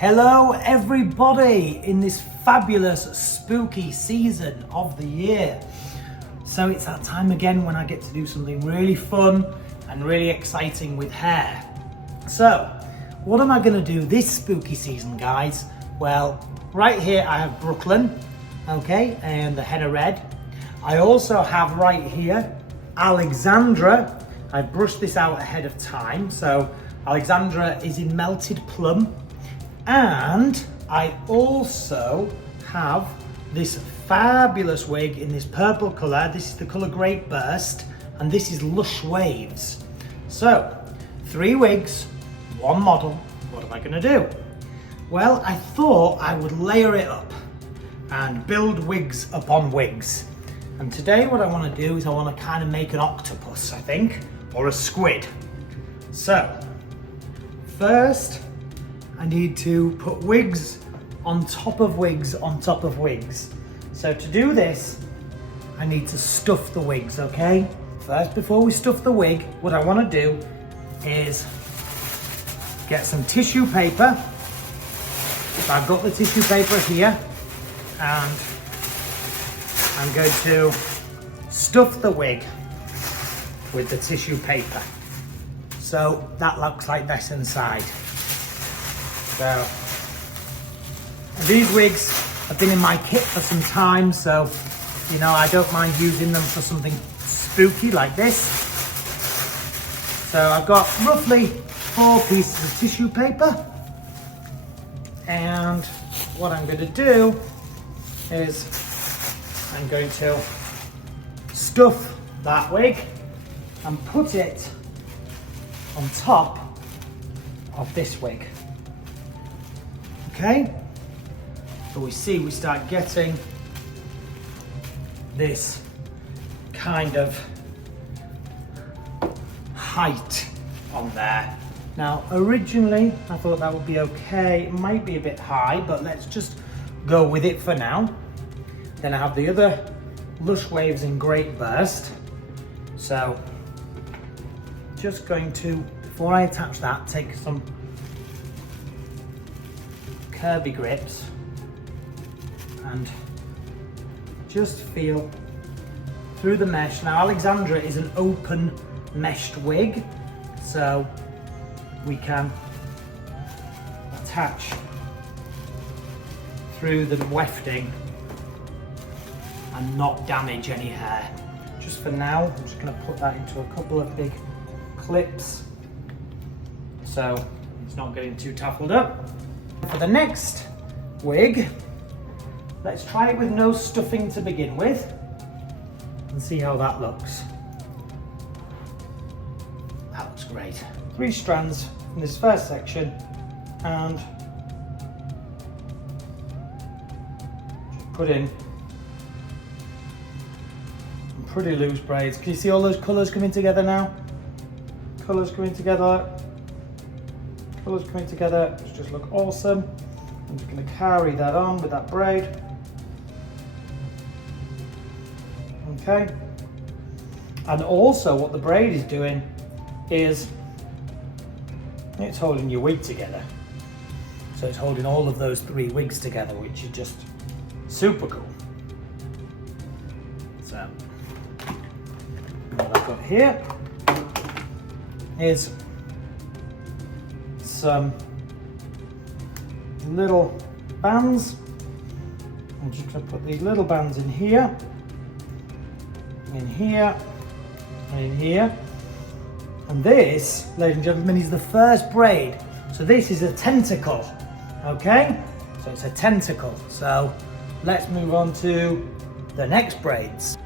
Hello everybody in this fabulous spooky season of the year. So it's that time again when I get to do something really fun and really exciting with hair. So what am I going to do this spooky season, guys? Well, right here I have Brooklyn, okay, and the Henna Red. I also have right here Alexandra. I've brushed this out ahead of time, so Alexandra is in melted plum. And I also have this fabulous wig in this purple colour. This is the colour Grape Burst, and this is Lush Wavez. So, 3 wigs, 1 model. What am I going to do? Well, I thought I would layer it up and build wigs upon wigs. And today what I want to do is I want to kind of make an octopus, I think, or a squid. So, first, I need to put wigs on top of wigs on top of wigs. So to do this, I need to stuff the wigs, okay? First, before we stuff the wig, what I want to do is get some tissue paper. So I've got the tissue paper here, and I'm going to stuff the wig with the tissue paper. So that looks like this inside. So, these wigs have been in my kit for some time, so, you know, I don't mind using them for something spooky like this. So I've got roughly 4 pieces of tissue paper, and what I'm going to do is I'm going to stuff that wig and put it on top of this wig. Okay, so we start getting this kind of height on there. Now, originally, I thought that would be okay. It might be a bit high, but let's just go with it for now. Then I have the other Lush Wavez in Grape Burst. So, just going to, before I attach that, take some curvy grips and just feel through the mesh. Now, Alexandra is an open meshed wig, so we can attach through the wefting and not damage any hair. Just for now, I'm just going to put that into a couple of big clips so it's not getting too tufted up. For the next wig, let's try it with no stuffing to begin with and see how that looks. That looks great. 3 strands in this first section, and just put in some pretty loose braids. Can you see all those colours coming together now? Colours coming together. Colours coming together, just look awesome. I'm just going to carry that on with that braid. Okay. And also what the braid is doing is it's holding your wig together. So it's holding all of those 3 wigs together, which is just super cool. So what I've got here is some little bands. I'm just going to put these little bands in here, in here, and in here. And this, ladies and gentlemen, is the first braid. So this is a tentacle, okay? So it's a tentacle. So let's move on to the next braids.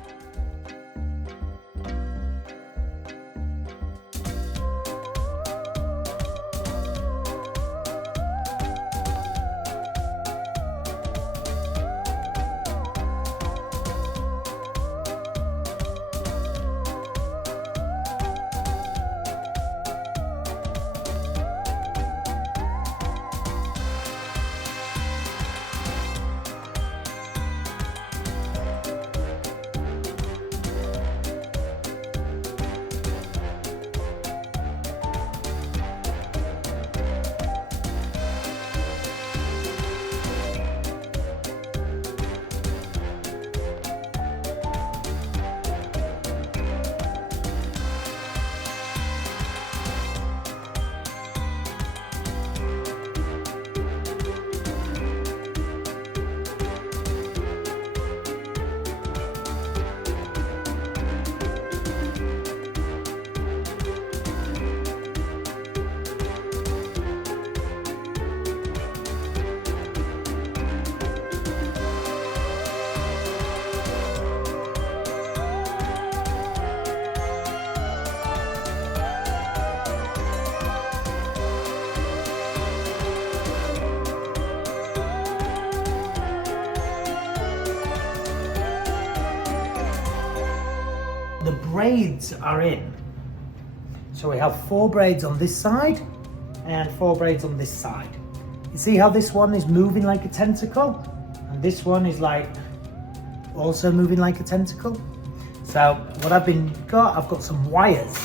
braids are in. So we have 4 braids on this side and 4 braids on this side. You see how this one is moving like a tentacle? And this one is like also moving like a tentacle. So what I've got some wires,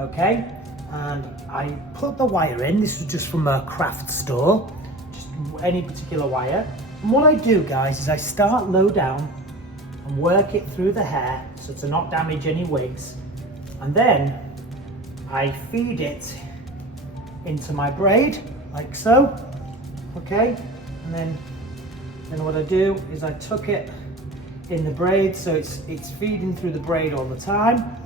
okay? And I put the wire in. This was just from a craft store, just any particular wire. And what I do, guys, is I start low down and work it through the hair so to not damage any wigs. And then I feed it into my braid, like so, okay? And then what I do is I tuck it in the braid so it's feeding through the braid all the time.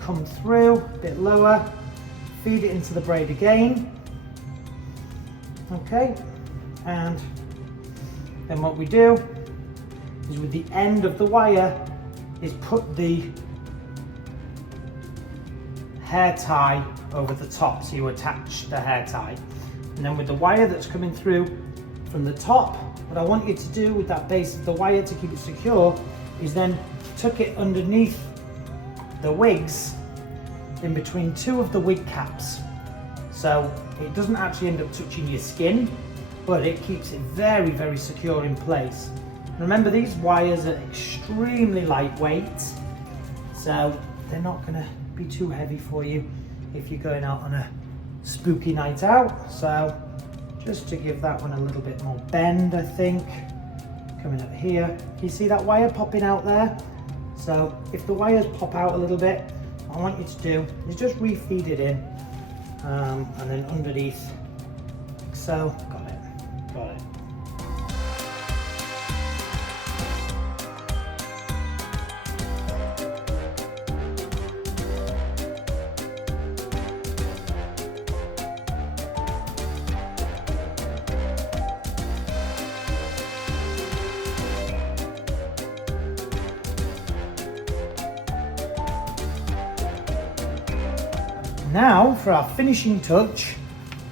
Come through, a bit lower, feed it into the braid again, okay? And then what we do is with the end of the wire is put the hair tie over the top, so you attach the hair tie. And then with the wire that's coming through from the top, what I want you to do with that base of the wire to keep it secure is then tuck it underneath the wigs in between 2 of the wig caps. So it doesn't actually end up touching your skin, but it keeps it very, very secure in place. Remember, these wires are extremely lightweight, so they're not gonna be too heavy for you if you're going out on a spooky night out. So just to give that one a little bit more bend, I think, coming up here. You see that wire popping out there? So if the wires pop out a little bit, what I want you to do is just refeed it in, and then underneath, like so. Got it. Now for our finishing touch,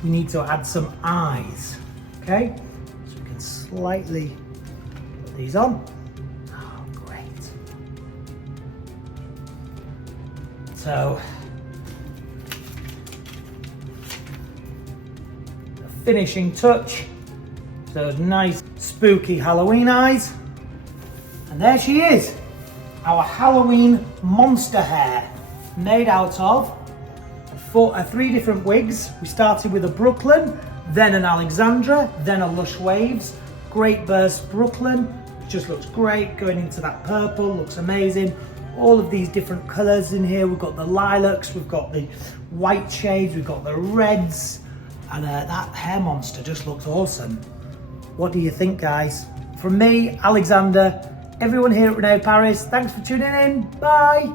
we need to add some eyes, okay? So we can slightly put these on. Oh, great. So, the finishing touch, those nice spooky Halloween eyes. And there she is, our Halloween monster hair, made out of 3 different wigs. We started with a Brooklyn, then an Alexandra, then a Lush Wavez, Grape Burst Brooklynn. It just looks great going into that purple, looks amazing. All of these different colors in here. We've got the lilacs, we've got the white shades, we've got the reds, and that hair monster just looks awesome. What do you think, guys? From me, Alexander, everyone here at René of Paris, thanks for tuning in. Bye.